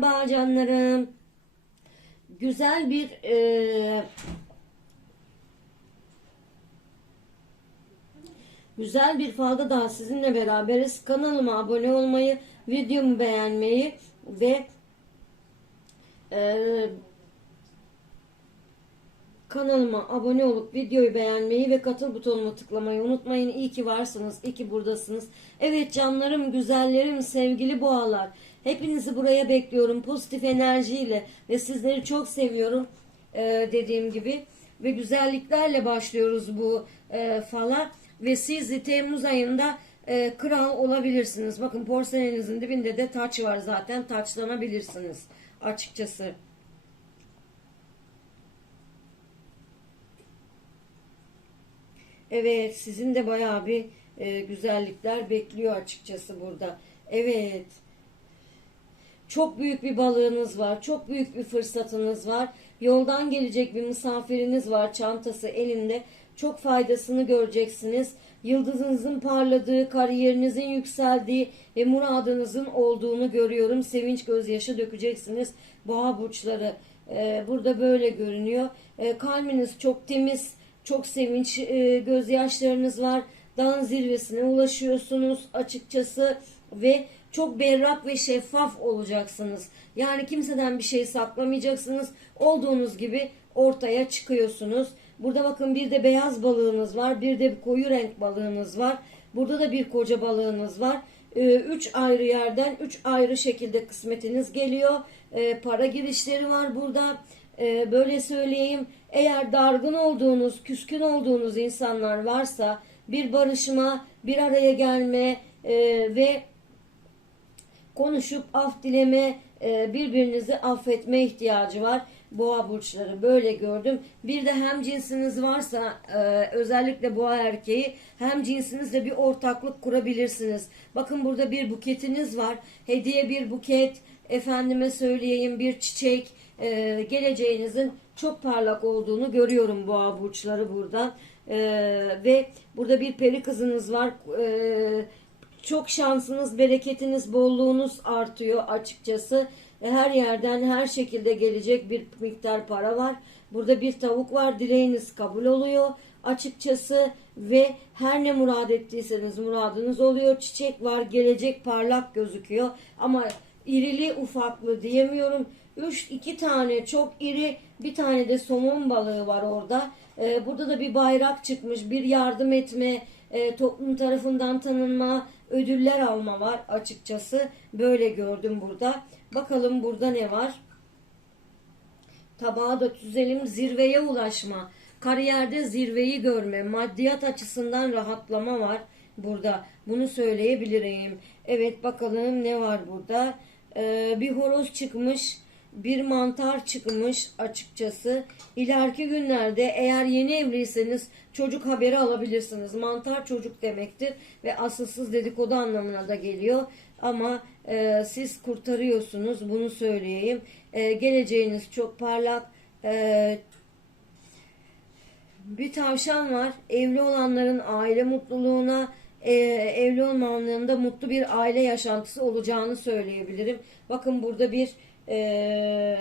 Merhaba canlarım. Güzel bir e, güzel bir falda daha sizinle beraberiz. Kanalıma abone olmayı, videomu beğenmeyi ve e, kanalıma abone olup videoyu beğenmeyi ve katıl butonuna tıklamayı unutmayın. İyi ki varsınız, iyi ki buradasınız. Evet canlarım, güzellerim, sevgili boğalar. Hepinizi buraya bekliyorum pozitif enerjiyle ve sizleri çok seviyorum ee, dediğim gibi. Ve güzelliklerle başlıyoruz bu e, fala. Ve siz Temmuz ayında e, kral olabilirsiniz. Bakın porselenizin dibinde de taç var zaten. Taçlanabilirsiniz açıkçası. Evet, sizin de bayağı bir e, güzellikler bekliyor açıkçası burada. Evet. Çok büyük bir balığınız var. Çok büyük bir fırsatınız var. Yoldan gelecek bir misafiriniz var. Çantası elinde. Çok faydasını göreceksiniz. Yıldızınızın parladığı, kariyerinizin yükseldiği ve muradınızın olduğunu görüyorum. Sevinç gözyaşı dökeceksiniz. Boğa burçları e, burada böyle görünüyor. E, kalbiniz çok temiz, çok sevinç e, gözyaşlarınız var. Dağın zirvesine ulaşıyorsunuz açıkçası ve çok berrak ve şeffaf olacaksınız. Yani kimseden bir şey saklamayacaksınız. Olduğunuz gibi ortaya çıkıyorsunuz. Burada bakın bir de beyaz balığınız var. Bir de koyu renk balığınız var. Burada da bir koca balığınız var. Ee, Üç ayrı yerden üç ayrı şekilde kısmetiniz geliyor. Ee, Para girişleri var burada. Ee, Böyle söyleyeyim. Eğer dargın olduğunuz, küskün olduğunuz insanlar varsa bir barışma, bir araya gelme e, ve konuşup af dileme, e, birbirinizi affetme ihtiyacı var. Boğa burçları böyle gördüm. Bir de hem cinsiniz varsa e, özellikle boğa erkeği hem cinsinizle bir ortaklık kurabilirsiniz. Bakın burada bir buketiniz var. Hediye bir buket, efendime söyleyeyim bir çiçek. E, geleceğinizin çok parlak olduğunu görüyorum boğa burçları buradan. E, ve burada bir peri kızınız var. E, çok şansınız, bereketiniz, bolluğunuz artıyor açıkçası. Her yerden her şekilde gelecek bir miktar para var. Burada bir tavuk var. Dileğiniz kabul oluyor açıkçası ve her ne murad ettiyseniz muradınız oluyor. Çiçek var. Gelecek parlak gözüküyor. Ama irili ufaklı diyemiyorum. Üç, iki tane çok iri bir tane de somon balığı var orada. Ee, burada da bir bayrak çıkmış. Bir yardım etme, e, toplum tarafından tanınma, ödüller alma var açıkçası. Böyle gördüm burada. Bakalım burada ne var? Tabağı da tüzelim. Zirveye ulaşma. Kariyerde zirveyi görme. Maddiyat açısından rahatlama var burada. Bunu söyleyebilirim. Evet bakalım ne var burada? Ee, bir horoz çıkmış. Bir mantar çıkmış açıkçası. İleriki günlerde eğer yeni evliyseniz çocuk haberi alabilirsiniz. Mantar çocuk demektir ve asılsız dedikodu anlamına da geliyor. Ama e, siz kurtarıyorsunuz bunu söyleyeyim. E, geleceğiniz çok parlak. E, bir tavşan var. Evli olanların aile mutluluğuna, e, evli olmayanların da mutlu bir aile yaşantısı olacağını söyleyebilirim. Bakın burada bir e,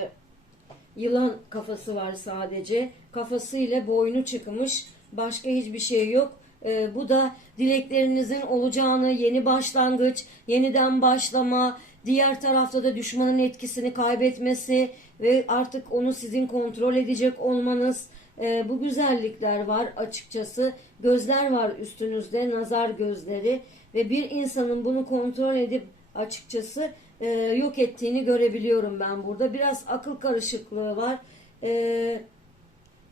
yılan kafası var sadece. Kafası ile boynu çıkmış. Başka hiçbir şey yok. E, bu da dileklerinizin olacağını, yeni başlangıç, yeniden başlama, diğer tarafta da düşmanın etkisini kaybetmesi ve artık onu sizin kontrol edecek olmanız. E, bu güzellikler var açıkçası. Gözler var üstünüzde, nazar gözleri ve bir insanın bunu kontrol edip açıkçası e, yok ettiğini görebiliyorum ben burada. Biraz akıl karışıklığı var. E,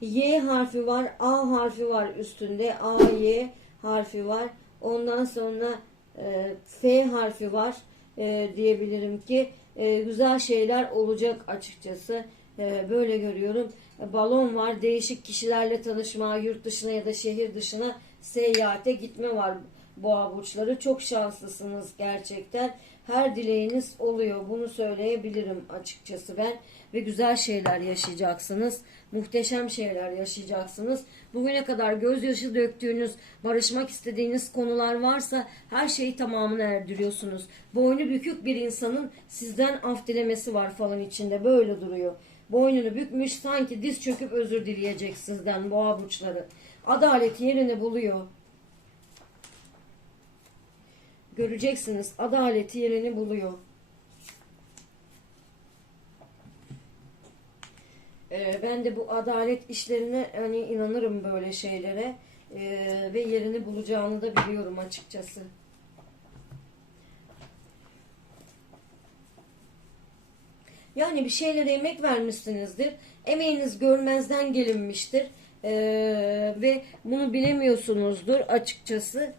Y harfi var, A harfi var üstünde. A, Y harfi var. Ondan sonra e, F harfi var e, diyebilirim ki e, güzel şeyler olacak açıkçası. E, böyle görüyorum. E, balon var, değişik kişilerle tanışma, yurt dışına ya da şehir dışına seyahate gitme var. boğa burçları. Çok şanslısınız gerçekten. Her dileğiniz oluyor. Bunu söyleyebilirim açıkçası ben. Ve güzel şeyler yaşayacaksınız. Muhteşem şeyler yaşayacaksınız. Bugüne kadar gözyaşı döktüğünüz, barışmak istediğiniz konular varsa her şeyi tamamını erdiriyorsunuz. Boynu bükük bir insanın sizden af dilemesi var falan içinde. Böyle duruyor. Boynunu bükmüş sanki diz çöküp özür dileyecek sizden boğa burçları. Adalet yerini buluyor. Göreceksiniz adaleti yerini buluyor. Ee, ben de bu adalet işlerine hani inanırım böyle şeylere Ee, ve yerini bulacağını da biliyorum açıkçası. Yani bir şeylere emek vermişsinizdir. Emeğiniz görmezden gelinmiştir. Ee, ve bunu bilemiyorsunuzdur açıkçası.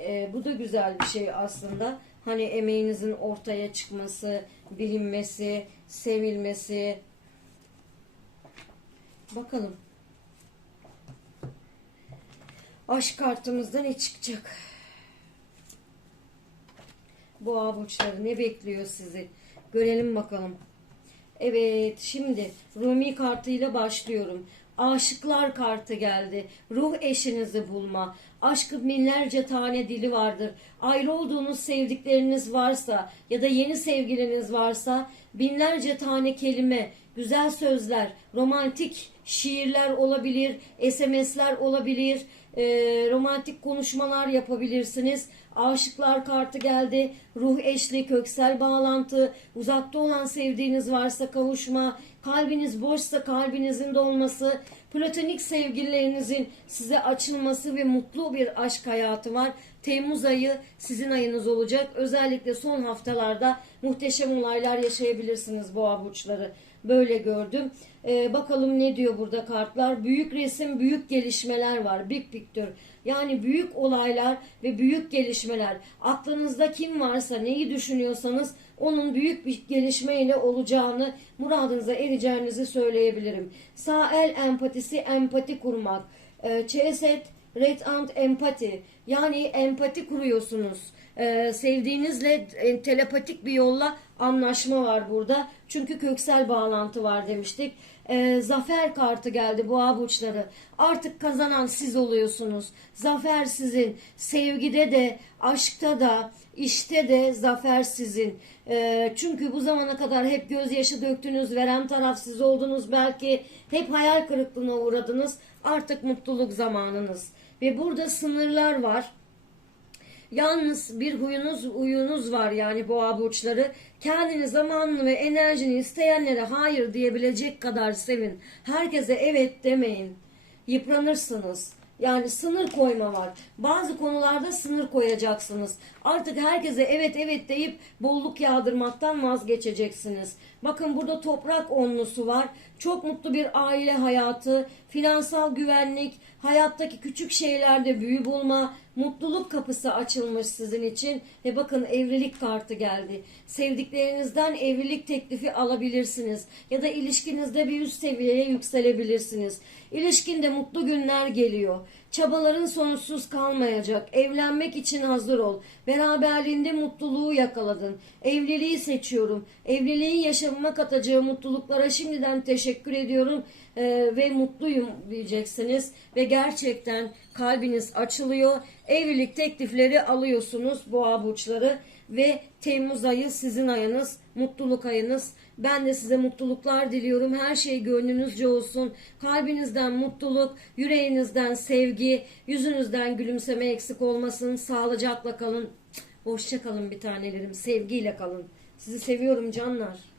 Ee, bu da güzel bir şey aslında. Hani emeğinizin ortaya çıkması, bilinmesi, sevilmesi. Bakalım. Aşk kartımızda ne çıkacak? Boğa burçları ne bekliyor sizi? Görelim bakalım. Evet şimdi Rumi kartıyla başlıyorum. Aşıklar kartı geldi. Ruh eşinizi bulma. Aşkın binlerce tane dili vardır. Ayrı olduğunuz sevdikleriniz varsa ya da yeni sevgiliniz varsa binlerce tane kelime, güzel sözler, romantik şiirler olabilir, SMS'ler olabilir, e, romantik konuşmalar yapabilirsiniz. Aşıklar kartı geldi. Ruh eşli, köksel bağlantı, uzakta olan sevdiğiniz varsa kavuşma, kalbiniz boşsa kalbinizin dolması, platonik sevgililerinizin size açılması ve mutlu bir aşk hayatı var. Temmuz ayı sizin ayınız olacak. Özellikle son haftalarda muhteşem olaylar yaşayabilirsiniz boğa burçları. Böyle gördüm. Ee, bakalım ne diyor burada kartlar. Büyük resim, büyük gelişmeler var. Big picture. Yani büyük olaylar ve büyük gelişmeler. Aklınızda kim varsa, neyi düşünüyorsanız onun büyük bir gelişmeyle olacağını, muradınıza ereceğinizi söyleyebilirim. Sağ el empatisi, empati kurmak. Ee, Çeset, red and empati. Yani empati kuruyorsunuz. Ee, sevdiğinizle e, telepatik bir yolla anlaşma var burada. Çünkü köksel bağlantı var demiştik. Ee, zafer kartı geldi boğa burçları. Artık kazanan siz oluyorsunuz. Zafer sizin. Sevgide de, aşkta da, işte de zafer sizin. Ee, çünkü bu zamana kadar hep gözyaşı döktünüz, veren taraf siz oldunuz belki. Hep hayal kırıklığına uğradınız. Artık mutluluk zamanınız. Ve burada sınırlar var. Yalnız bir huyunuz, uyunuz var yani boğa burçları. Kendini zamanını ve enerjini isteyenlere hayır diyebilecek kadar sevin. Herkese evet demeyin. Yıpranırsınız. Yani sınır koyma var. Bazı konularda sınır koyacaksınız. Artık herkese evet evet deyip bolluk yağdırmaktan vazgeçeceksiniz. Bakın burada toprak onlusu var. Çok mutlu bir aile hayatı, finansal güvenlik, hayattaki küçük şeylerde büyü bulma, mutluluk kapısı açılmış sizin için. Ve bakın evlilik kartı geldi. Sevdiklerinizden evlilik teklifi alabilirsiniz. Ya da ilişkinizde bir üst seviyeye yükselebilirsiniz. İlişkinde mutlu günler geliyor. Çabaların sonsuz kalmayacak. Evlenmek için hazır ol. Beraberliğinde mutluluğu yakaladın. Evliliği seçiyorum. Evliliğin yaşamıma katacağı mutluluklara şimdiden teşekkür ediyorum Ee, ve mutluyum diyeceksiniz. Ve gerçekten kalbiniz açılıyor. Evlilik teklifleri alıyorsunuz boğa burçları ve Temmuz ayı sizin ayınız, mutluluk ayınız. Ben de size mutluluklar diliyorum. Her şey gönlünüzce olsun. Kalbinizden mutluluk, yüreğinizden sevgi, yüzünüzden gülümseme eksik olmasın. Sağlıcakla kalın. Hoşça kalın bir tanelerim. Sevgiyle kalın. Sizi seviyorum canlar.